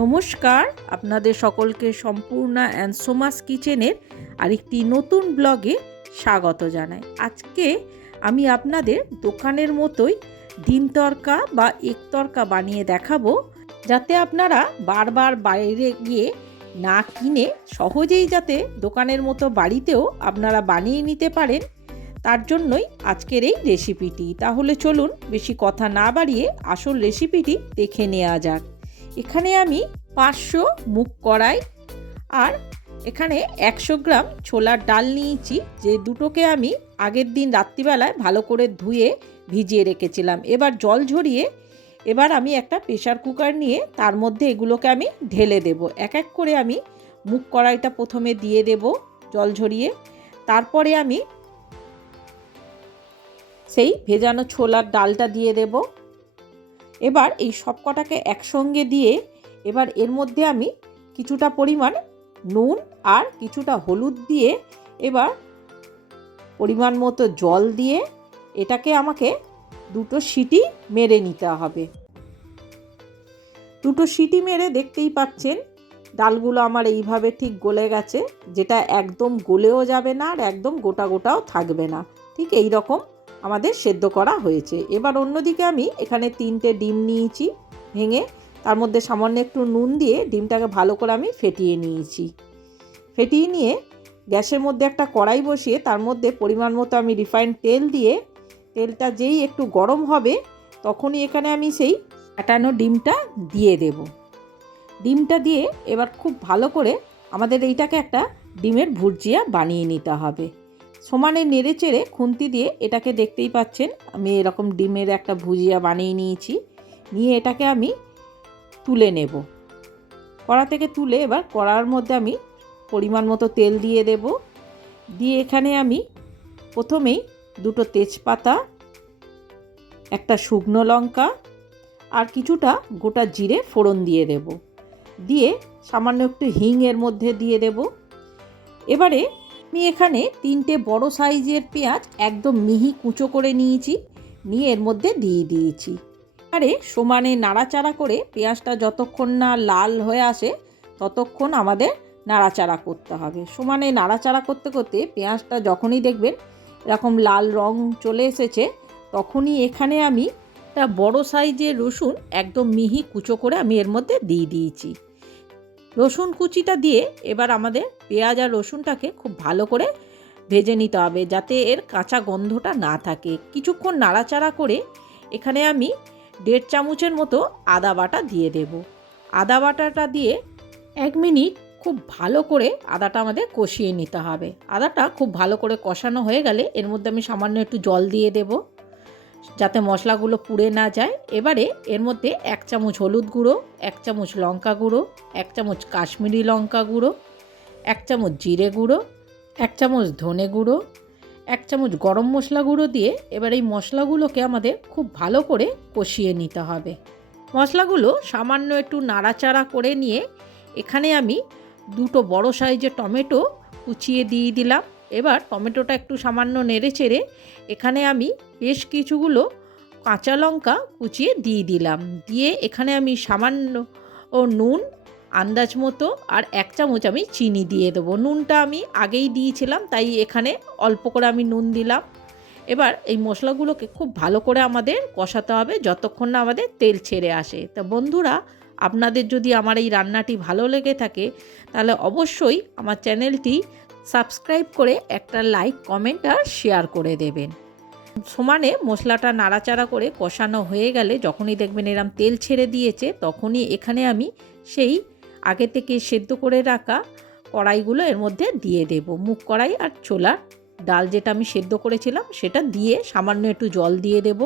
নমস্কার, আপনাদের সকলকে সম্পূর্ণা অ্যান্ড সোমাস কিচেনের আরেকটি নতুন ব্লগে স্বাগত জানাই। আজকে আমি আপনাদের দোকানের মতোই ডিম তড়কা বা এগ তড়কা বানিয়ে দেখাবো, যাতে আপনারা বারবার বাইরে গিয়ে না কিনে সহজেই যাতে দোকানের মতো বাড়িতেও আপনারা বানিয়ে নিতে পারেন, তার জন্যই আজকের এই রেসিপিটি। তাহলে চলুন বেশি কথা না বাড়িয়ে আসল রেসিপিটি দেখে নেওয়া যাক। এখানে আমি 500 মুগ কড়াই আর এখানে 100 গ্রাম ছোলার ডাল নিয়েছি, যে দুটোকে আমি আগের দিন রাত্রিবেলায় ভালো করে ধুয়ে ভিজিয়ে রেখেছিলাম। এবার জল ঝরিয়ে এবার আমি একটা প্রেসার কুকার নিয়ে তার মধ্যে এগুলোকে আমি ঢেলে দেব। এক এক করে আমি মুগ কড়াইটা প্রথমে দিয়ে দেব জল ঝরিয়ে, তারপরে আমি সেই ভেজানো ছোলার ডালটা দিয়ে দেব। এবার এই সব কটাকে একসঙ্গে দিয়ে এবার এর মধ্যে আমি কিছুটা পরিমাণ নুন আর কিছুটা হলুদ দিয়ে এবার পরিমাণ মতো জল দিয়ে এটাকে আমাকে দুটো সিটি মেরে নিতে হবে। দুটো সিটি মেরে দেখতেই পাচ্ছেন ডালগুলো আমার এইভাবে ঠিক গলে গেছে, যেটা একদম গলেও যাবে না আর একদম গোটা গোটাও থাকবে না, ঠিক এই রকম আমাদের সেদ্ধ করা হয়েছে। এবার অন্যদিকে আমি এখানে 3টে ডিম নিয়েছি ভেঙে, তার মধ্যে সামান্য একটু নুন দিয়ে ডিমটাকে ভালো করে আমি ফেটিয়ে নিয়েছি। ফেটিয়ে নিয়ে গ্যাসের মধ্যে একটা কড়াই বসিয়ে তার মধ্যে পরিমাণ মতো আমি রিফাইন্ড তেল দিয়ে, তেলটা যেই একটু গরম হবে তখনই এখানে আমি সেই ফাটানো ডিমটা দিয়ে দেব। ডিমটা দিয়ে এবার খুব ভালো করে আমাদের এইটাকে একটা ডিমের ভুর্জিয়া বানিয়ে নিতে হবে। সমানে নেড়ে চেড়ে খুন্তি দিয়ে এটাকে দেখতেই পাচ্ছেন আমি এরকম ডিমের একটা ভুজিয়া বানিয়ে নিয়েছি। নিয়ে এটাকে আমি তুলে নেব। কড়া থেকে তুলে এবার কড়ার মধ্যে আমি পরিমাণ মতো তেল দিয়ে দেব। দিয়ে এখানে আমি প্রথমেই দুটো তেজপাতা, একটা শুকনো লঙ্কা আর কিছুটা গোটা জিরে ফোড়ন দিয়ে দেব। দিয়ে সামান্য একটু হিং এর মধ্যে দিয়ে দেব। এবারে আমি এখানে 3টে বড় সাইজের পেঁয়াজ একদম মিহি কুচো করে নিয়েছি, নিয়ে এর মধ্যে দিয়ে দিয়েছি। আরে সমানে নাড়াচাড়া করে পেঁয়াজটা যতক্ষণ না লাল হয়ে আসে ততক্ষণ আমাদের নাড়াচাড়া করতে হবে। সমানে নাড়াচাড়া করতে করতে পেঁয়াজটা যখনই দেখবেন এরকম লাল রং চলে এসেছে তখনই এখানে আমি একটা বড় সাইজের রসুন একদম মিহি কুচো করে আমি এর মধ্যে দিয়ে দিয়েছি। রসুন কুচিটা দিয়ে এবার আমাদের পেঁয়াজ আর রসুনটাকে খুব ভালো করে ভেজে নিতে হবে, যাতে এর কাঁচা গন্ধটা না থাকে। কিছুক্ষণ নাড়াচাড়া করে এখানে আমি 1.5 চামচের মতো আদা বাটা দিয়ে দেব। আদা বাটাটা দিয়ে 1 মিনিট খুব ভালো করে আদাটা আমাদের কষিয়ে নিতে হবে। আদাটা খুব ভালো করে কষানো হয়ে গেলে এর মধ্যে আমি সামান্য একটু জল দিয়ে দেব, যাতে মশলাগুলো পুড়ে না যায়। এবারে এর মধ্যে 1 চামচ হলুদ গুঁড়ো, 1 চামচ লঙ্কা গুঁড়ো, 1 চামচ কাশ্মীরি লঙ্কা গুঁড়ো, 1 চামচ জিরে গুঁড়ো, 1 চামচ ধনে গুঁড়ো, 1 চামচ গরম মশলা গুঁড়ো দিয়ে এবার এই মশলাগুলোকে আমাদের খুব ভালো করে কষিয়ে নিতে হবে। মশলাগুলো সামান্য একটু নাড়াচাড়া করে নিয়ে এখানে আমি দুটো বড় সাইজের টমেটো কুচিয়ে দিয়ে দিলাম। এবার টমেটোটা একটু সামান্য নেড়ে চেড়ে এখানে আমি বেশ কিছুগুলো কাঁচা লঙ্কা কুচিয়ে দিয়ে দিলাম। দিয়ে এখানে আমি সামান্য নুন আন্দাজ মতো আর 1 চামচ আমি চিনি দিয়ে দেবো। নুনটা আমি আগেই দিয়েছিলাম, তাই এখানে অল্প করে আমি নুন দিলাম। এবার এই মশলাগুলোকে খুব ভালো করে আমাদের কষাতে হবে যতক্ষণ না আমাদের তেল ছেড়ে আসে। তা বন্ধুরা, আপনাদের যদি আমার এই রান্নাটি ভালো লেগে থাকে তাহলে অবশ্যই আমার চ্যানেলটি সাবস্ক্রাইব করে একটা লাইক, কমেন্ট আর শেয়ার করে দেবেন। সমানে মশলাটা নাড়াচাড়া করে কষানো হয়ে গেলে যখনই দেখবেন এরম তেল ছেড়ে দিয়েছে তখনই এখানে আমি সেই আগে থেকে সেদ্ধ করে রাখা কড়াইগুলো এর মধ্যে দিয়ে দেব। মুগ কড়াই আর ছোলার ডাল যেটা আমি সেদ্ধ করেছিলাম সেটা দিয়ে সামান্য একটু জল দিয়ে দেব।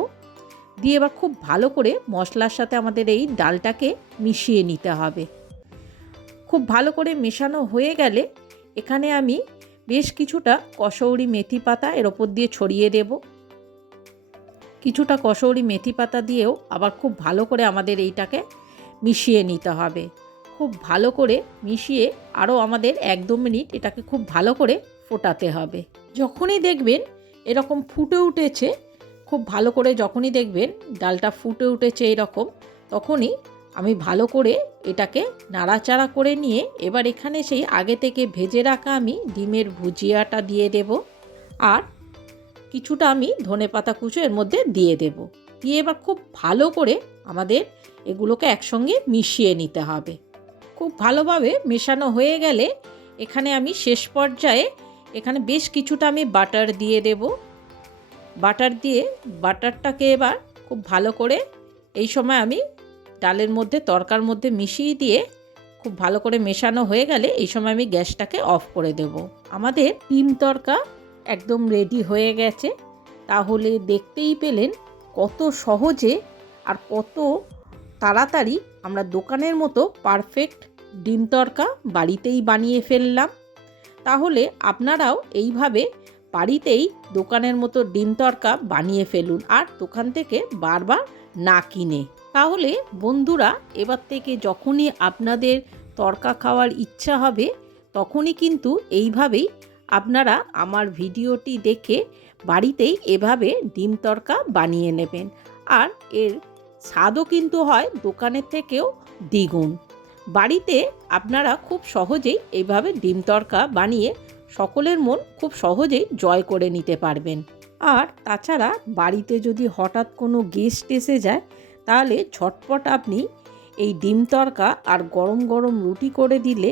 দিয়ে এবার খুব ভালো করে মশলার সাথে আমাদের এই ডালটাকে মিশিয়ে নিতে হবে। খুব ভালো করে মেশানো হয়ে গেলে এখানে আমি বেশ কিছুটা কসৌরি মেথি পাতা এর ওপর দিয়ে ছড়িয়ে দেব। কিছুটা কসৌরি মেথি পাতা দিয়েও আবার খুব ভালো করে আমাদের এইটাকে মিশিয়ে নিতে হবে। খুব ভালো করে মিশিয়ে আরও আমাদের 1-2 মিনিট এটাকে খুব ভালো করে ফোটাতে হবে। যখনই দেখবেন এরকম ফুটে উঠেছে, খুব ভালো করে যখনই দেখবেন ডালটা ফুটে উঠেছে এরকম, তখনই আমি ভালো করে এটাকে নাড়াচাড়া করে নিয়ে এবার এখানে সেই আগে থেকে ভেজে রাখা আমি ডিমের ভুজিয়াটা দিয়ে দেব, আর কিছুটা আমি ধনেপাতা কুচো এর মধ্যে দিয়ে দেব। দিয়ে এবার খুব ভালো করে আমাদের এগুলোকে একসঙ্গে মিশিয়ে নিতে হবে। খুব ভালোভাবে মেশানো হয়ে গেলে এখানে আমি শেষ পর্যায়ে এখানে বেশ কিছুটা আমি বাটার দিয়ে দেব। বাটার দিয়ে বাটারটাকে এবার খুব ভালো করে এই সময় আমি ডালের মধ্যে তরকার মধ্যে মিশিয়ে দিয়ে খুব ভালো করে মেশানো হয়ে গেলে এই সময় আমি গ্যাসটাকে অফ করে দেব। আমাদের ডিম তরকা একদম রেডি হয়ে গেছে। তাহলে দেখতেই পেলেন কত সহজে আর কত তাড়াতাড়ি আমরা দোকানের মতো পারফেক্ট ডিম তরকা বাড়িতেই বানিয়ে ফেললাম। তাহলে আপনারাও এইভাবে বাড়িতেই দোকানের মতো ডিম তরকা বানিয়ে ফেলুন, আর দোকান থেকে বারবার না কিনে। তাহলে বন্ধুরা, এবার থেকে যখনই আপনাদের তরকা খাওয়ার ইচ্ছা হবে তখনই কিন্তু এইভাবেই আপনারা আমার ভিডিওটি দেখে বাড়িতেই এভাবে ডিম তরকা বানিয়ে নেবেন, আর এর স্বাদও কিন্তু হয় দোকানের থেকেও দ্বিগুণ। বাড়িতে আপনারা খুব সহজেই এইভাবে ডিম তরকা বানিয়ে সকলের মন খুব সহজেই জয় করে নিতে পারবেন। আর তাছাড়া বাড়িতে যদি হঠাৎ কোনো গেস্ট এসে যায় তাহলে ঝটপট আপনি এই ডিম তরকা আর গরম গরম রুটি করে দিলে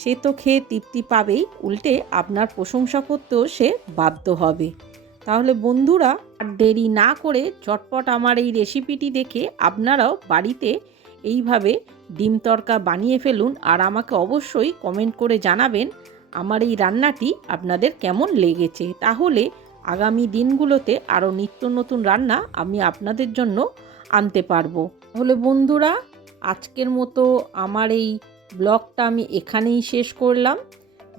সে তো খেয়ে তৃপ্তি পাবেই, উল্টে আপনার প্রশংসা করতেও সে বাধ্য হবে। তাহলে বন্ধুরা, আর দেরি না করে ঝটপট আমার এই রেসিপিটি দেখে আপনারাও বাড়িতে এইভাবে ডিম তরকা বানিয়ে ফেলুন, আর আমাকে অবশ্যই কমেন্ট করে জানাবেন আমার এই রান্নাটি আপনাদের কেমন লেগেছে। তাহলে আগামী দিনগুলোতে আরও নিত্য নতুন রান্না আমি আপনাদের জন্য আনতে পারবো। তাহলে বন্ধুরা, আজকের মতো আমার এই ব্লগটা আমি এখানেই শেষ করলাম।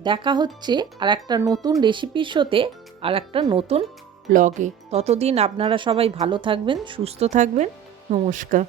দেখা হচ্ছে আর একটা নতুন রেসিপির সাথে আর একটা নতুন ব্লগে। ততদিন আপনারা সবাই ভালো থাকবেন, সুস্থ থাকবেন। নমস্কার।